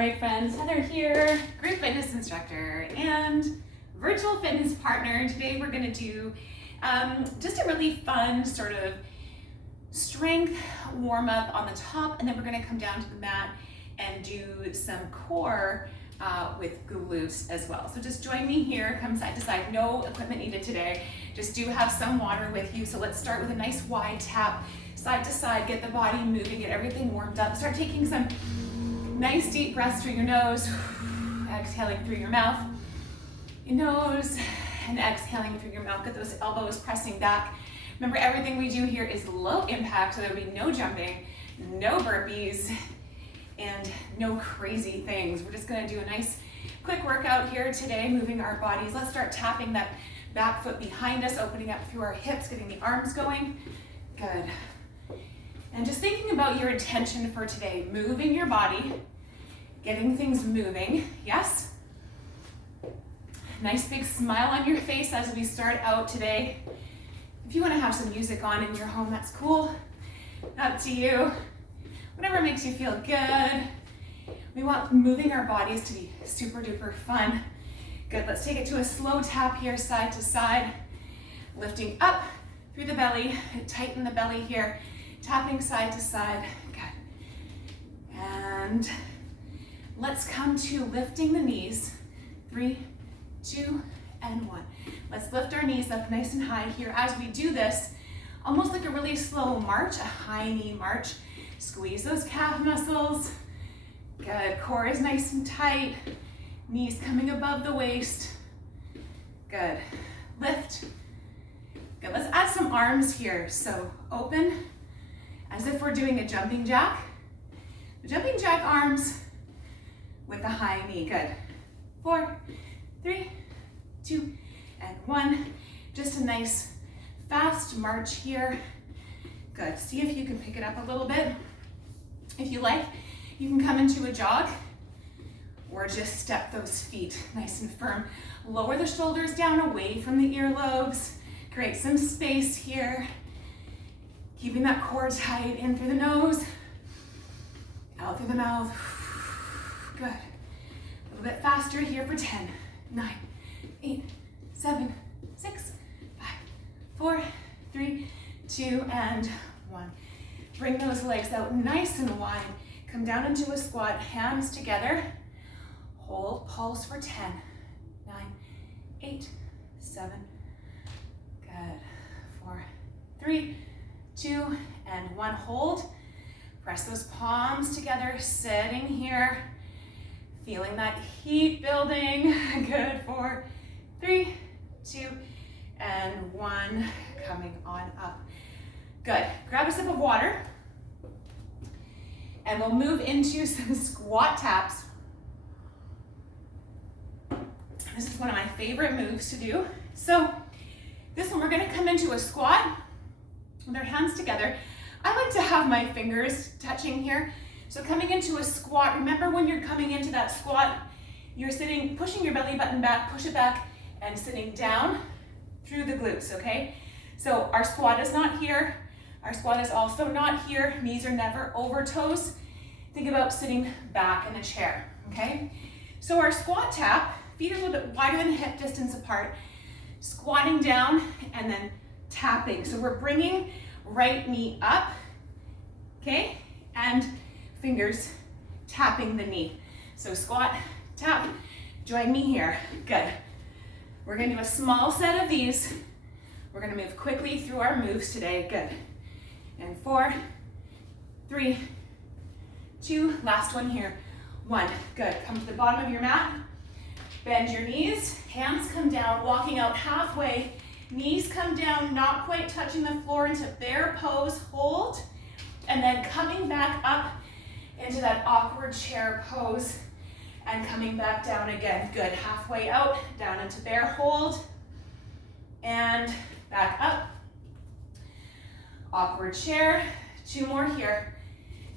right, friends, Heather here, group fitness instructor and virtual fitness partner. Today we're going to do just a really fun sort of strength warm up on the top, and then we're going to come down to the mat and do some core with glutes as well. So just join me here, come side to side. No equipment needed today. Just do have some water with you. So let's start with a nice wide tap, side to side, get the body moving, get everything warmed up. Start taking some nice deep breaths through your nose, exhaling through your mouth, your nose, and exhaling through your mouth. Get those elbows pressing back. Remember, everything we do here is low impact, so there'll be no jumping, no burpees, and no crazy things. We're just gonna do a nice quick workout here today, moving our bodies. Let's start tapping that back foot behind us, opening up through our hips, getting the arms going. Good. And just thinking about your intention for today, moving your body, getting things moving, yes? Nice big smile on your face as we start out today. If you want to have some music on in your home, that's cool. Up to you. Whatever makes you feel good. We want moving our bodies to be super duper fun. Good, let's take it to a slow tap here, side to side. Lifting up through the belly, tighten the belly here. Tapping side to side, good. And let's come to lifting the knees. 3, 2, and 1. Let's lift our knees up nice and high here. As we do this, almost like a really slow march, a high knee march. Squeeze those calf muscles. Good, core is nice and tight. Knees coming above the waist. Good, lift. Good, let's add some arms here. So open, as if we're doing a jumping jack. The jumping jack arms with the high knee, good. 4, 3, 2, and 1. Just a nice fast march here. Good, see if you can pick it up a little bit. If you like, you can come into a jog or just step those feet nice and firm. Lower the shoulders down away from the earlobes. Create some space here. Keeping that core tight, in through the nose, out through the mouth. Good. A little bit faster here for 10, 9, 8, 7, 6, 5, 4, 3, 2, and 1. Bring those legs out nice and wide. Come down into a squat, hands together. Hold, pulse for 10, 9, 8, 7, good. 4, 3, 2, and 1. Hold. Press those palms together, sitting here. Feeling that heat building. Good. 4, 3, 2, and 1. Coming on up. Good. Grab a sip of water. And we'll move into some squat taps. This is one of my favorite moves to do. So this one, we're going to come into a squat with our hands together. I like to have my fingers touching here. So coming into a squat, remember when you're coming into that squat, you're sitting, pushing your belly button back, push it back, and sitting down through the glutes, okay? So our squat is not here. Our squat is also not here. Knees are never over toes. Think about sitting back in a chair, okay? So our squat tap, feet are a little bit wider than hip distance apart, squatting down and then tapping. So we're bringing right knee up, okay? And fingers tapping the knee. So squat, tap, join me here. Good. We're gonna do a small set of these. We're gonna move quickly through our moves today. Good. And 4, 3, 2, last one here. 1, good. Come to the bottom of your mat. Bend your knees, hands come down, walking out halfway. Knees come down, not quite touching the floor into bear pose, hold. And then coming back up into that awkward chair pose and coming back down again. Good, halfway out, down into bear hold. And back up. Awkward chair, 2 more here.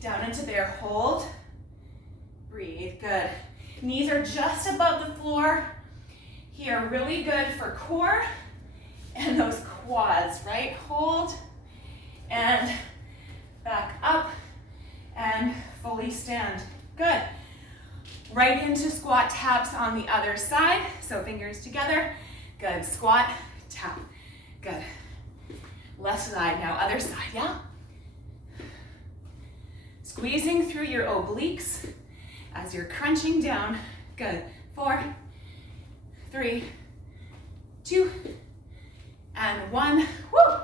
Down into bear hold. Breathe, good. Knees are just above the floor. Here, really good for core and those quads, right? Hold and back up and fully stand. Good. Right into squat taps on the other side. So fingers together. Good. Squat, tap. Good. Left side now, other side, yeah? Squeezing through your obliques as you're crunching down. Good. 4, 3, 2, and 1. Woo!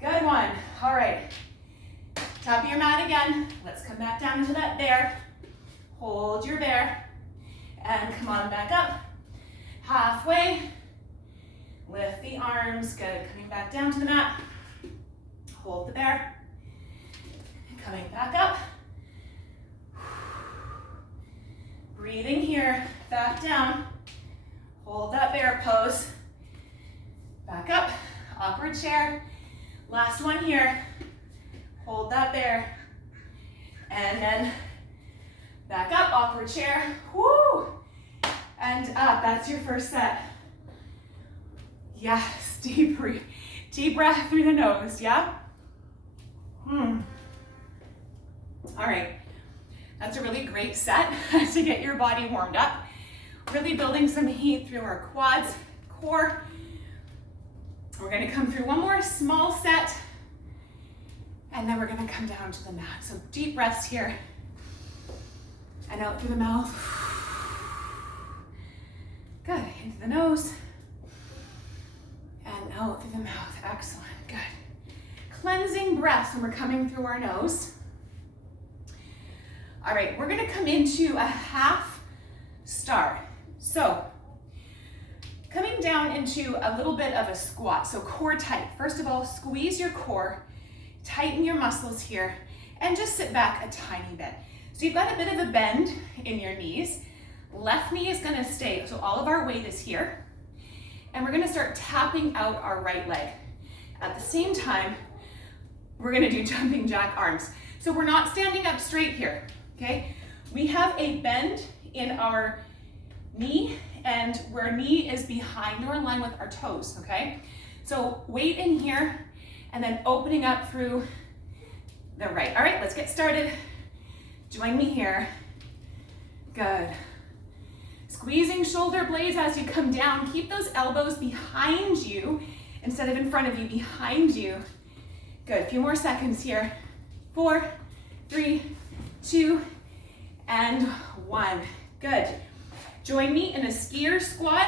Good one. All right. Top of your mat again. Let's come back down into that bear. Hold your bear. And come on back up. Halfway. Lift the arms. Good. Coming back down to the mat. Hold the bear. Coming back up. Breathing here. Back down. Hold that bear pose. Back up. Awkward chair. Last one here. Hold that bear. And then back up. Awkward chair. Woo! And up. That's your first set. Yes, deep breath through the nose, yeah? All right, that's a really great set to get your body warmed up. Really building some heat through our quads, core. We're gonna come through one more small set, and then we're gonna come down to the mat. So deep breaths here, and out through the mouth. Good, into the nose. And out through the mouth. Excellent. Good. Cleansing breaths when we're coming through our nose. All right, we're going to come into a half star. So, coming down into a little bit of a squat. So, core tight. First of all, squeeze your core, tighten your muscles here, and just sit back a tiny bit. So, you've got a bit of a bend in your knees. Left knee is going to stay. So, all of our weight is here. And we're gonna start tapping out our right leg. At the same time, we're gonna do jumping jack arms. So we're not standing up straight here, okay? We have a bend in our knee, and where knee is behind or in line with our toes, okay? So weight in here, and then opening up through the right. All right, let's get started. Join me here. Good. Squeezing shoulder blades as you come down. Keep those elbows behind you instead of in front of you, behind you. Good, a few more seconds here. 4, 3, 2, and 1. Good. Join me in a skier squat.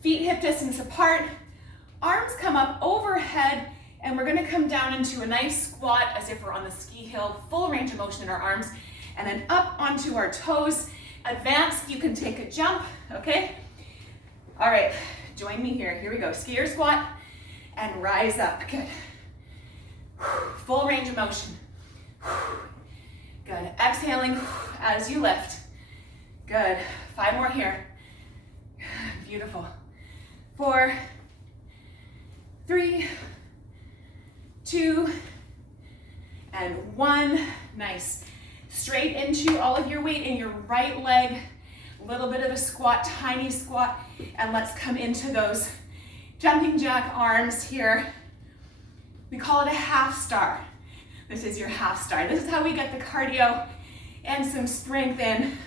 Feet hip distance apart. Arms come up overhead, and we're gonna come down into a nice squat as if we're on the ski hill. Full range of motion in our arms, and then up onto our toes. Advanced, you can take a jump, okay? All right, join me here. Here we go. Skier squat and rise up. Good. Full range of motion. Good. Exhaling as you lift. Good. 5 more here. Beautiful. 4, 3, 2, and 1. Nice. Straight into all of your weight in your right leg. A little bit of a squat, tiny squat. And let's come into those jumping jack arms here. We call it a half star. This is your half star. This is how we get the cardio and some strength in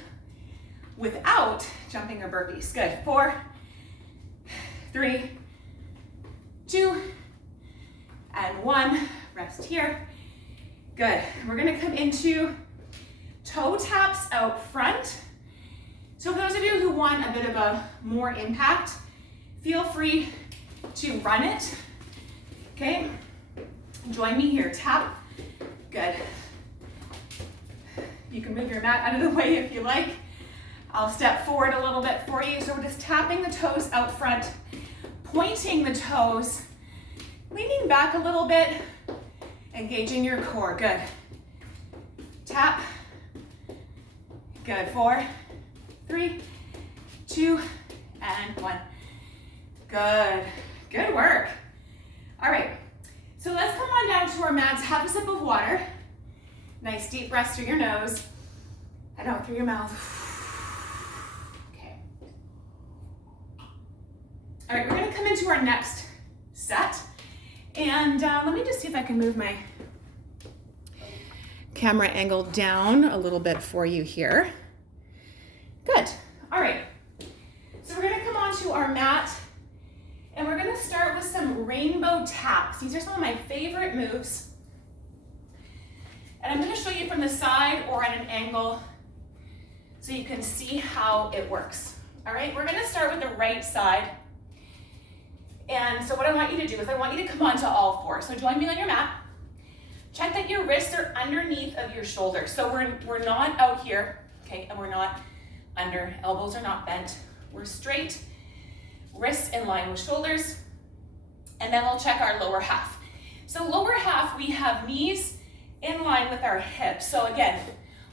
without jumping or burpees. Good. 4, 3, 2, and 1. Rest here. Good. We're gonna come into toe taps out front. So for those of you who want a bit of a more impact, feel free to run it. Okay, join me here. Tap. Good. You can move your mat out of the way if you like. I'll step forward a little bit for you. So we're just tapping the toes out front, pointing the toes, leaning back a little bit, engaging your core. Good. Tap. Good. 4, 3, 2, and 1. Good. Good work. All right. So let's come on down to our mats. Have a sip of water. Nice deep breaths through your nose and out through your mouth. Okay. All right, we're going to come into our next set. And let me just see if I can move my camera angle down a little bit for you here. Good. All right. So we're going to come onto our mat, and we're going to start with some rainbow taps. These are some of my favorite moves. And I'm going to show you from the side or at an angle so you can see how it works. All right, we're going to start with the right side. And so what I want you to do is I want you to come onto all fours. So join me on your mat. Check that your wrists are underneath of your shoulders. So we're not out here, okay, and we're not under. Elbows are not bent. We're straight, wrists in line with shoulders, and then we'll check our lower half. So lower half, we have knees in line with our hips. So again,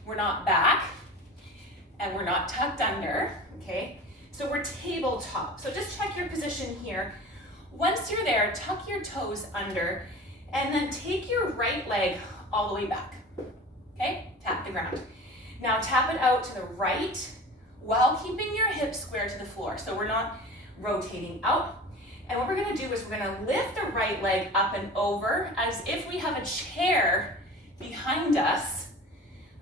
we're not back, and we're not tucked under, okay? So we're tabletop. So just check your position here. Once you're there, tuck your toes under, and then take your right leg all the way back, okay? Tap the ground. Now tap it out to the right while keeping your hips square to the floor. So we're not rotating out. And what we're gonna do is we're gonna lift the right leg up and over as if we have a chair behind us.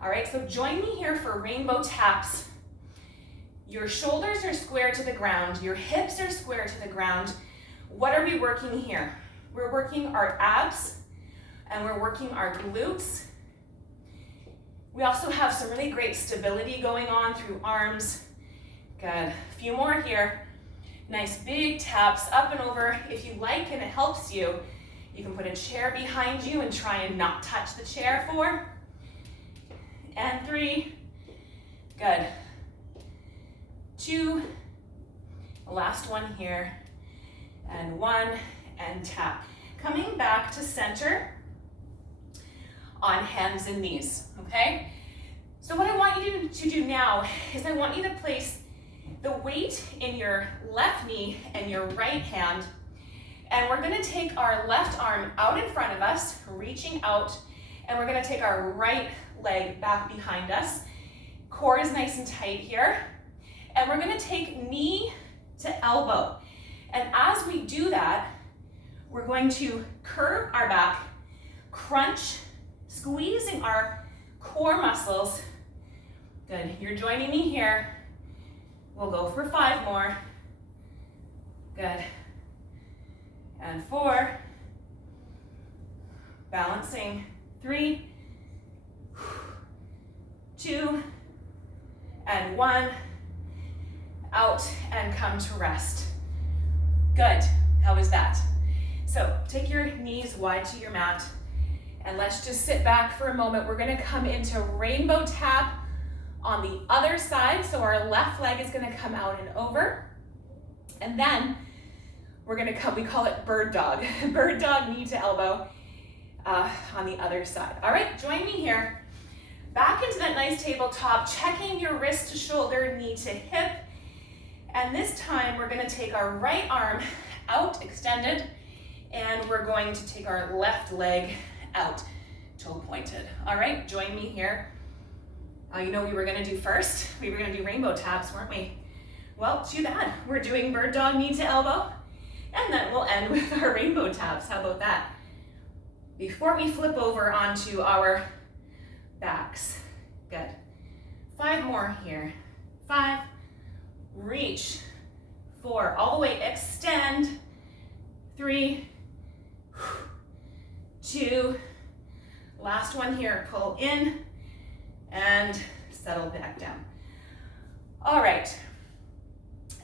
All right, so join me here for rainbow taps. Your shoulders are square to the ground, your hips are square to the ground. What are we working here? We're working our abs and we're working our glutes. We also have some really great stability going on through arms. Good, a few more here. Nice big taps up and over. If you like and it helps you, you can put a chair behind you and try and not touch the chair. 4 and 3, good. 2, the last one here, and 1, and tap. Coming back to center on hands and knees, okay? So what I want you to do now is I want you to place the weight in your left knee and your right hand, and we're gonna take our left arm out in front of us, reaching out, and we're gonna take our right leg back behind us. Core is nice and tight here, and we're gonna take knee to elbow. And as we do that, we're going to curve our back, crunch, squeezing our core muscles. Good, you're joining me here. We'll go for 5 more. Good. And 4. Balancing. 3, 2, and 1. Out and come to rest. Good. How was that? So take your knees wide to your mat and let's just sit back for a moment. We're gonna come into rainbow tap on the other side. So our left leg is gonna come out and over. And then we're gonna come, we call it bird dog. Bird dog, knee to elbow on the other side. All right, join me here. Back into that nice tabletop, checking your wrist to shoulder, knee to hip. And this time we're gonna take our right arm out, extended, and we're going to take our left leg out, toe pointed. All right, join me here. You know what we were gonna do first? We were gonna do rainbow taps, weren't we? Well, too bad. We're doing bird dog, knee to elbow, and then we'll end with our rainbow taps. How about that? Before we flip over onto our backs. Good. 5 more here. 5, reach. 4, all the way, extend. 3, 2, last one here, pull in and settle back down. All right,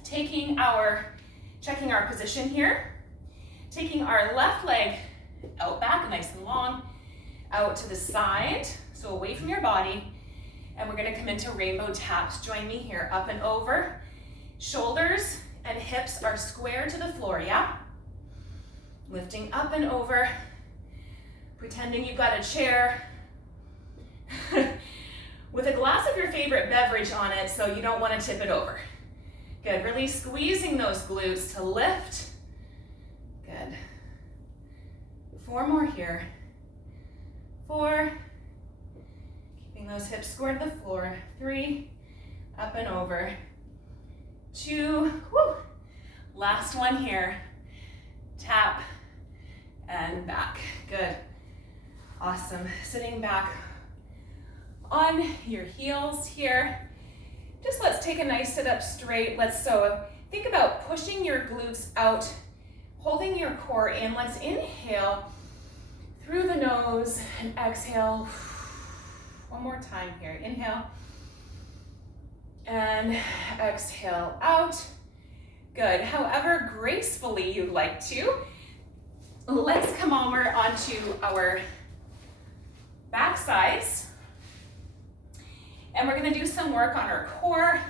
checking our position here, taking our left leg out back, nice and long, out to the side, so away from your body, and we're gonna come into rainbow taps. Join me here, up and over, shoulders and hips are square to the floor, yeah? Lifting up and over, pretending you've got a chair with a glass of your favorite beverage on it so you don't want to tip it over. Good, really squeezing those glutes to lift. Good. 4 more here. 4, keeping those hips square to the floor. 3, up and over. 2, whoo. Last one here. Tap and back. Good. Awesome. Sitting back on your heels here. Just let's take a nice sit up straight. So think about pushing your glutes out, holding your core in. Let's inhale through the nose and exhale. One more time here. Inhale and exhale out. Good. However gracefully you like to. Let's come over onto our back sides. And we're gonna do some work on our core.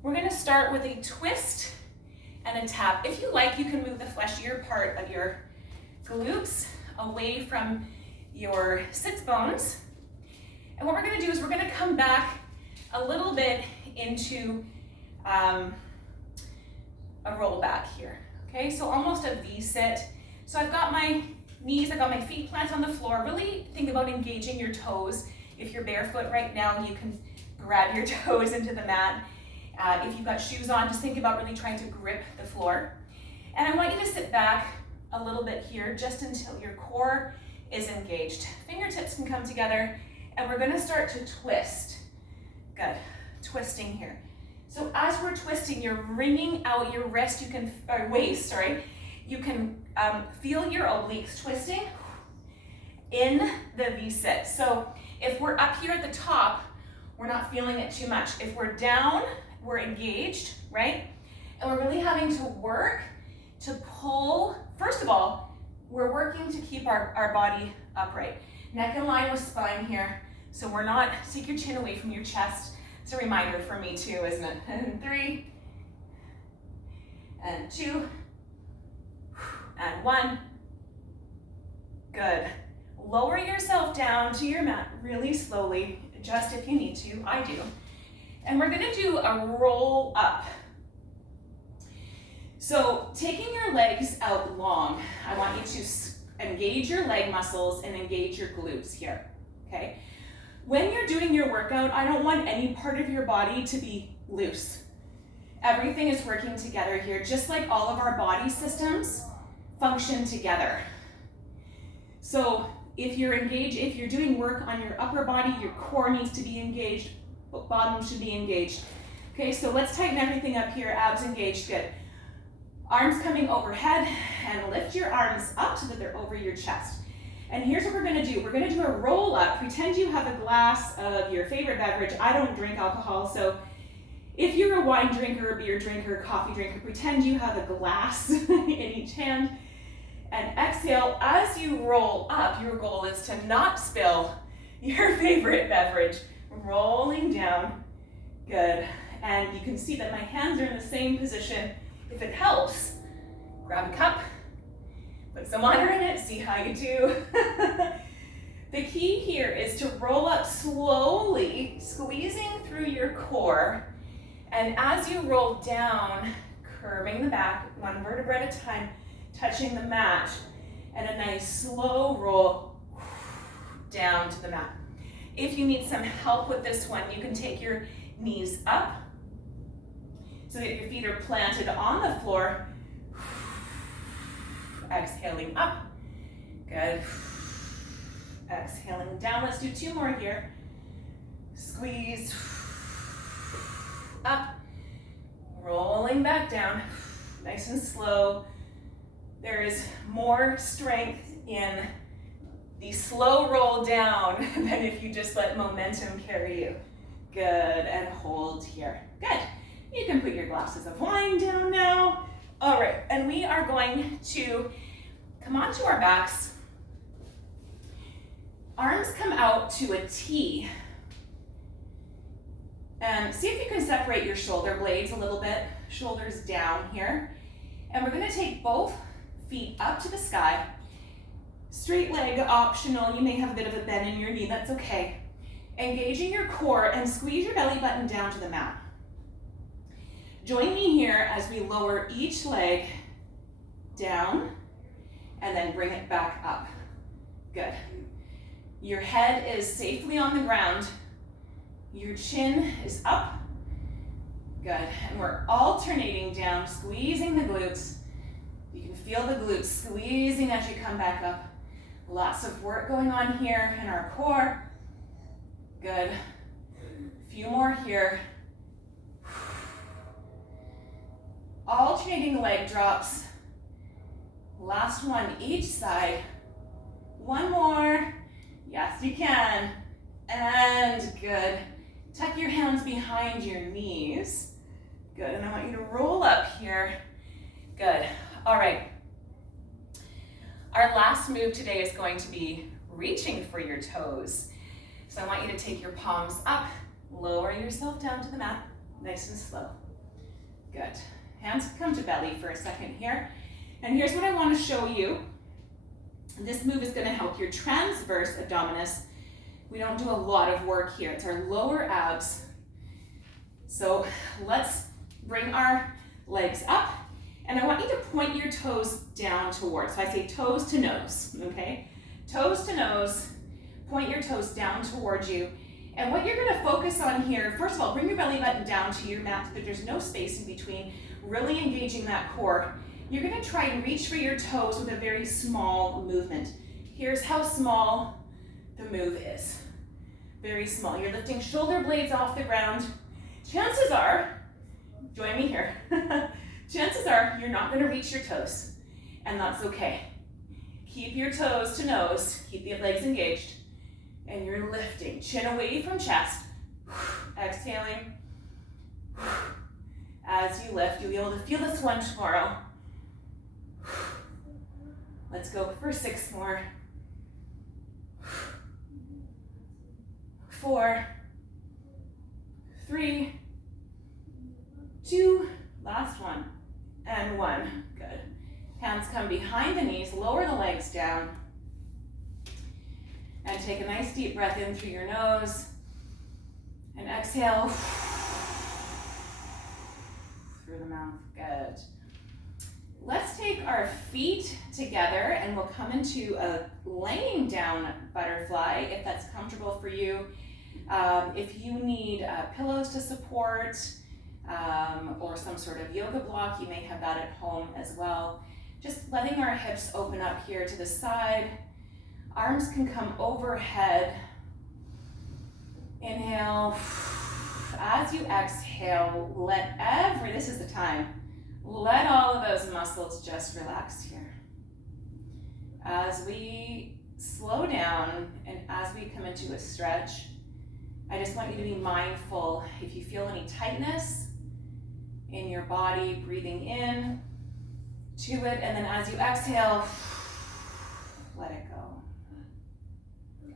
We're gonna start with a twist and a tap. If you like, you can move the fleshier part of your glutes away from your sits bones. And what we're gonna do is we're gonna come back a little bit into a roll back here. Okay, so almost a V-sit. So I've got my knees, I've got my feet planted on the floor. Really think about engaging your toes. If you're barefoot right now, you can grab your toes into the mat. If you've got shoes on, just think about really trying to grip the floor. And I want you to sit back a little bit here just until your core is engaged. Fingertips can come together and we're gonna start to twist. Good, twisting here. So as we're twisting, you're wringing out your wrist, waist, sorry. You can feel your obliques twisting in the V-sit. So if we're up here at the top, we're not feeling it too much. If we're down, we're engaged, right? And we're really having to work to pull. First of all, we're working to keep our body upright. Neck in line with spine here. So we're not, take your chin away from your chest. It's a reminder for me too, isn't it? And 3, and 2, and 1. Good. Lower yourself down to your mat really slowly, just if you need to, I do. And we're gonna do a roll up. So taking your legs out long, I want you to engage your leg muscles and engage your glutes here, okay? When you're doing your workout, I don't want any part of your body to be loose. Everything is working together here, just like all of our body systems function together. So if you're doing work on your upper body, your core needs to be engaged, bottom should be engaged. Okay, so let's tighten everything up here, abs engaged, good. Arms coming overhead, and lift your arms up so that they're over your chest. And here's what we're gonna do. We're gonna do a roll up. Pretend you have a glass of your favorite beverage. I don't drink alcohol, so if you're a wine drinker, a beer drinker, coffee drinker, pretend you have a glass in each hand. And exhale, as you roll up, your goal is to not spill your favorite beverage. Rolling down, good. And you can see that my hands are in the same position. If it helps, grab a cup, put some water in it, see how you do. The key here is to roll up slowly, squeezing through your core. And as you roll down, curving the back, one vertebra at a time, touching the mat, and a nice slow roll down to the mat. If you need some help with this one, you can take your knees up so that your feet are planted on the floor. Exhaling up, good. Exhaling down, let's do 2 more here. Squeeze, up, rolling back down, nice and slow. There is more strength in the slow roll down than if you just let momentum carry you. Good, and hold here. Good. You can put your glasses of wine down now. All right, and we are going to come onto our backs. Arms come out to a T. And see if you can separate your shoulder blades a little bit. Shoulders down here. And we're gonna take both feet up to the sky. Straight leg optional. You may have a bit of a bend in your knee, that's okay. Engaging your core and squeeze your belly button down to the mat. Join me here as we lower each leg down and then bring it back up. Good. Your head is safely on the ground. Your chin is up. Good. And we're alternating down, squeezing the glutes. You can feel the glutes squeezing as you come back up. Lots of work going on here in our core. Good. A few more here. Alternating leg drops. Last one each side. One more. Yes, you can. And good. Tuck your hands behind your knees. Good, and I want you to roll up here. Good, all right. Our last move today is going to be reaching for your toes. So I want you to take your palms up, lower yourself down to the mat, nice and slow. Good, hands come to belly for a second here. And here's what I want to show you. This move is gonna help your transverse abdominis. We don't do a lot of work here. It's our lower abs. So let's bring our legs up, and I want you to point your toes down towards. So I say toes to nose, okay? Toes to nose, point your toes down towards you. And what you're gonna focus on here, first of all, bring your belly button down to your mat so that there's no space in between, really engaging that core. You're gonna try and reach for your toes with a very small movement. Here's how small the move is. Very small. You're lifting shoulder blades off the ground. Chances are, join me here, chances are you're not gonna reach your toes, and that's okay. Keep your toes to nose, keep the legs engaged, and you're lifting, chin away from chest, exhaling. As you lift, you'll be able to feel this one tomorrow. Let's go for 6 more. 4, 3, 2, last one, and 1. Good. Hands come behind the knees, lower the legs down, and take a nice deep breath in through your nose, and exhale through the mouth. Good. Let's take our feet together and we'll come into a laying down butterfly if that's comfortable for you. If you need pillows to support or some sort of yoga block, you may have that at home as well. Just letting our hips open up here to the side. Arms can come overhead. Inhale. As you exhale, this is the time, let all of those muscles just relax here. As we slow down and as we come into a stretch, I just want you to be mindful if you feel any tightness in your body, breathing in to it, and then as you exhale, let it go. Good.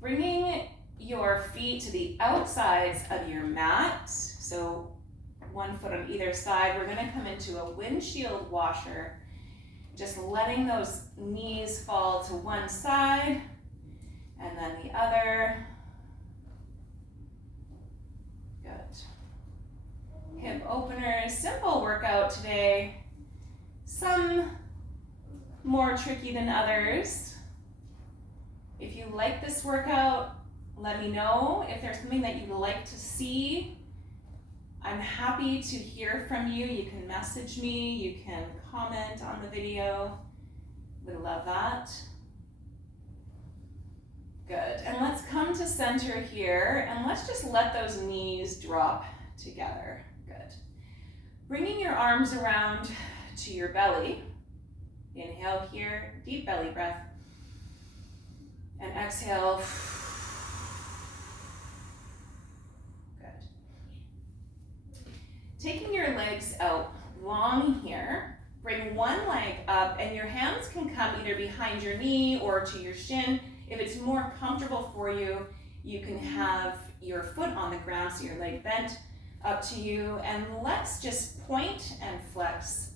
Bringing your feet to the outsides of your mat, so 1 foot on either side, we're gonna come into a windshield washer, just letting those knees fall to one side, and then the other. Good. Hip openers, simple workout today. Some more tricky than others. If you like this workout, let me know. If there's something that you'd like to see, I'm happy to hear from you. You can message me, you can comment on the video. Would love that. Good, and let's come to center here, and let's just let those knees drop together. Good. Bringing your arms around to your belly. Inhale here, deep belly breath. And exhale. Good. Taking your legs out long here, bring one leg up, and your hands can come either behind your knee or to your shin. If it's more comfortable for you, you can have your foot on the ground, so your leg bent, up to you. And let's just point and flex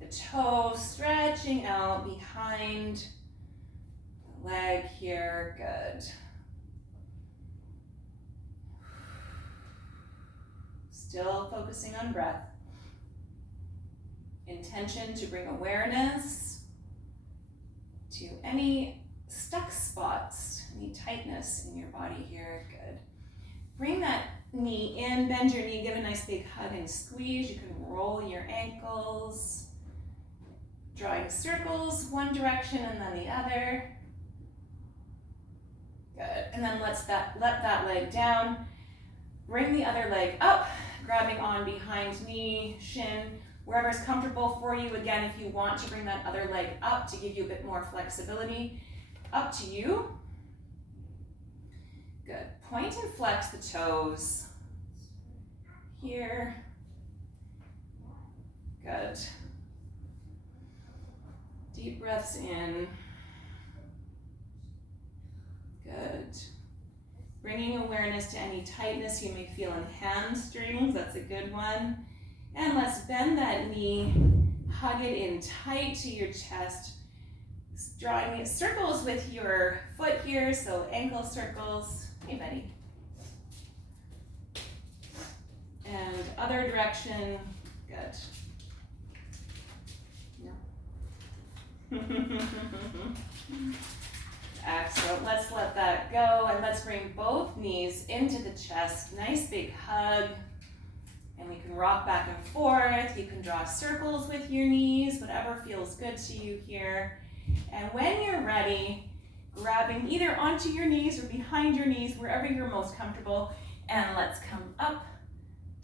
the toes, stretching out behind the leg here. Good. Still focusing on breath. Intention to bring awareness to any stuck spots, any tightness in your body here. Good. Bring that knee in, bend your knee, give a nice big hug and squeeze. You can roll your ankles, drawing circles one direction and then the other. Good. And then let that leg down. Bring the other leg up, grabbing on behind knee, shin, wherever's comfortable for you. Again, if you want to bring that other leg up to give you a bit more flexibility, up to you. Good. Point and flex the toes. Here. Good. Deep breaths in. Good. Bringing awareness to any tightness you may feel in hamstrings, that's a good one. And let's bend that knee, hug it in tight to your chest, drawing circles with your foot here, so ankle circles. Hey, buddy. And other direction, good. No. Excellent, let's let that go, and let's bring both knees into the chest, nice big hug, and we can rock back and forth. You can draw circles with your knees, whatever feels good to you here. And when you're ready, grabbing either onto your knees or behind your knees, wherever you're most comfortable, and let's come up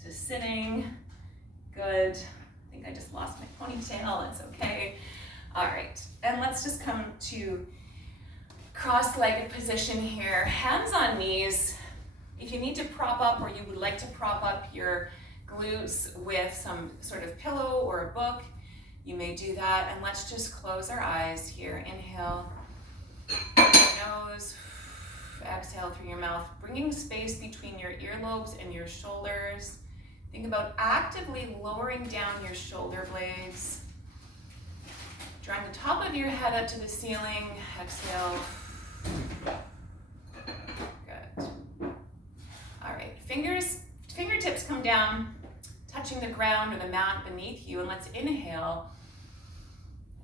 to sitting. Good. I think I just lost my ponytail, it's okay. All right, and let's just come to cross-legged position here, hands on knees. If you need to prop up, or you would like to prop up your glutes with some sort of pillow or a book, you may do that. And let's just close our eyes here. Inhale, nose, exhale through your mouth, bringing space between your earlobes and your shoulders. Think about actively lowering down your shoulder blades. Drawing the top of your head up to the ceiling. Exhale. Good. All right, fingertips come down, touching the ground or the mat beneath you, and let's inhale.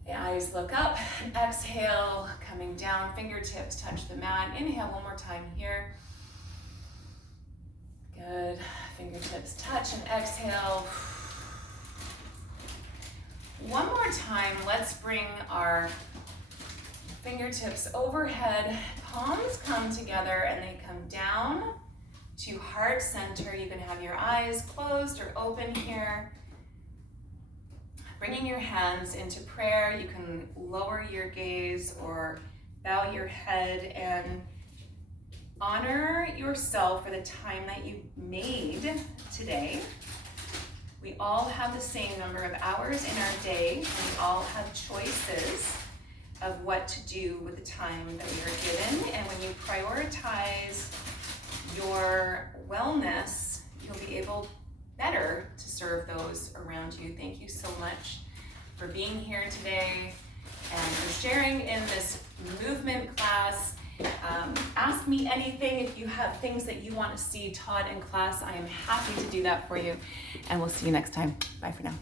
The eyes look up, exhale, coming down, fingertips touch the mat. Inhale one more time here. Good, fingertips touch and exhale. One more time, let's bring our fingertips overhead, palms come together and they come down to heart center. You can have your eyes closed or open here. Bringing your hands into prayer, you can lower your gaze or bow your head and honor yourself for the time that you made today. We all have the same number of hours in our day, and we all have choices of what to do with the time that we are given. And when you prioritize your wellness, you'll be able better to serve those around you. Thank you so much for being here today and for sharing in this movement class. Ask me anything if you have things that you want to see taught in class. I am happy to do that for you. And we'll see you next time. Bye for now.